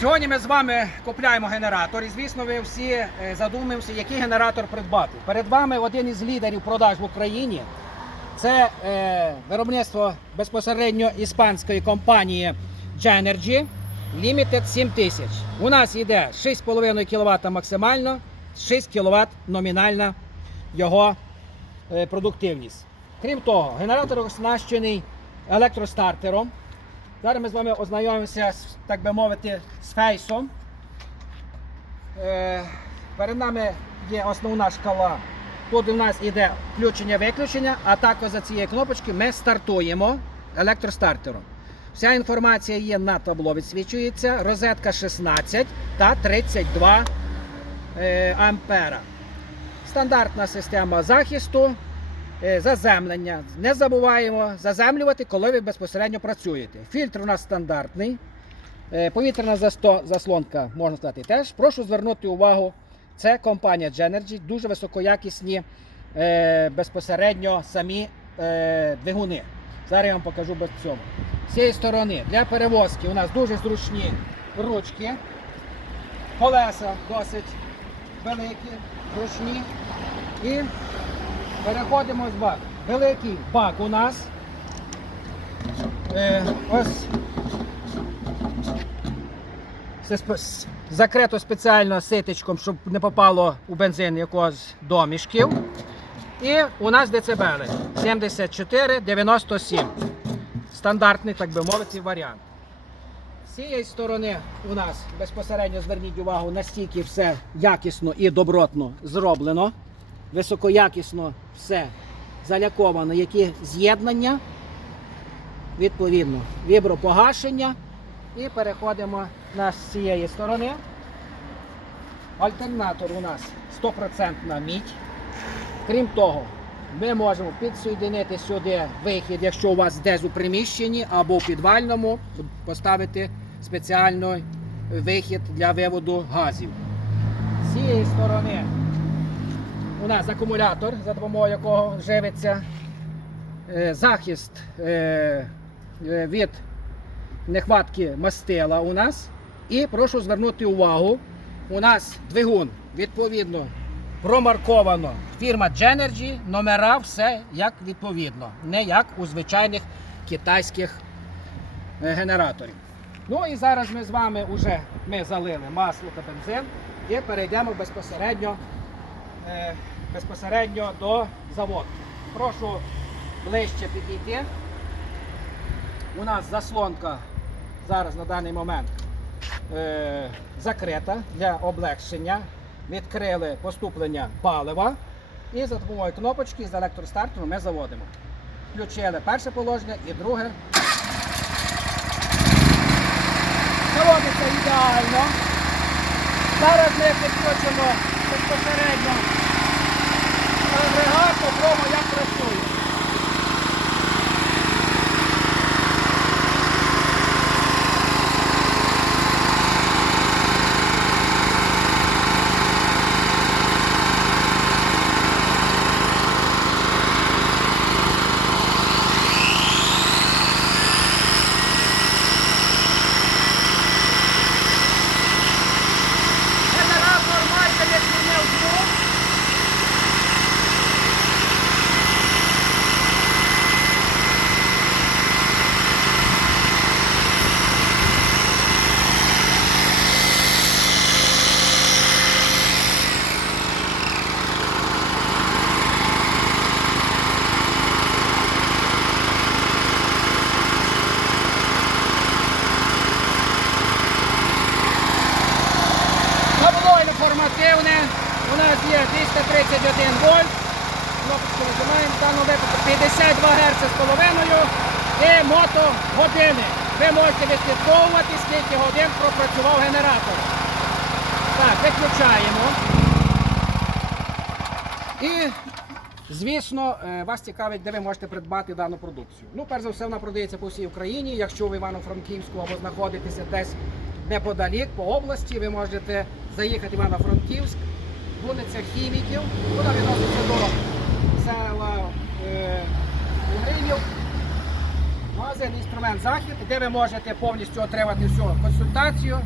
Сьогодні ми з вами купляємо генератор, і звісно, ви всі е, задумаємося, який генератор придбати. Перед вами один із лідерів продаж в Україні. Це е, виробництво безпосередньо іспанської компанії Genergy Limited 7000. У нас йде 6,5 кВт максимально, 6 кВт номінальна його е, продуктивність. Крім того, генератор оснащений електростартером. Зараз ми з вами ознайомимося, так би мовити, з фейсом. Е, перед нами є основна шкала. Тут у нас йде включення-виключення, а також за цією кнопочкою ми стартуємо електростартером. Вся інформація є на табло, відсвічується. Розетка 16 та 32 е, ампера. Стандартна система захисту, заземлення. Не забуваємо заземлювати, коли ви безпосередньо працюєте. Фільтр у нас стандартний. Е, Повітряна заслонка, можна сказати, теж. Прошу звернути увагу, це компанія Genergy, дуже високоякісні е, безпосередньо самі е, двигуни. Зараз я вам покажу без цього. З цієї сторони для перевозки у нас дуже зручні ручки, колеса досить великі, зручні. І переходимо з бак. Великий бак у нас. Е, ось це спе- с- закрито спеціально ситечком, щоб не попало у бензин якогось домішків. І у нас децибели 74-97. Стандартний, так би мовити, варіант. З цієї сторони у нас безпосередньо зверніть увагу, настільки все якісно і добротно зроблено. Високоякісно все заляковано, які з'єднання, відповідно, вібропогашення. І переходимо на з цієї сторони. Альтернатор у нас 100% мідь. Крім того, ми можемо підсоєдинити сюди вихід, якщо у вас десь у приміщенні або в підвальному, поставити спеціальний вихід для виводу газів. З цієї сторони у нас акумулятор, за допомогою якого живиться е, захист е, е, від нехватки мастила у нас. І прошу звернути увагу, у нас двигун відповідно промарковано. Фірма Genergy, номера, все як відповідно, не як у звичайних китайських генераторів. Ну і зараз ми з вами вже ми залили масло та бензин і перейдемо безпосередньо, безпосередньо до заводки. Прошу ближче підійти. У нас заслонка зараз на даний момент е, закрита для облегшення. Відкрили поступлення палива і за допомогою кнопочки з електростартеру ми заводимо. Включили перше положення і друге. Заводиться ідеально. Зараз ми підключимо безпосередньо агрегат, попробуємо, як працює. 331 вольт. Кнопочку нажимаємо, в даному випадку 52 Гц з половиною і мото години. Ви можете відслідковувати, скільки годин пропрацював генератор. Так, виключаємо. І, звісно, е, вас цікавить, де ви можете придбати дану продукцію. Ну, перш за все, вона продається по всій Україні. Якщо ви в Івано-Франківську або знаходитеся десь неподалік по області, ви можете заїхати в Івано-Франківськ вулиця Хіміків, вона відноситься до села е, Угринів. Магазин інструмент захід, де ви можете повністю отримати всю консультацію.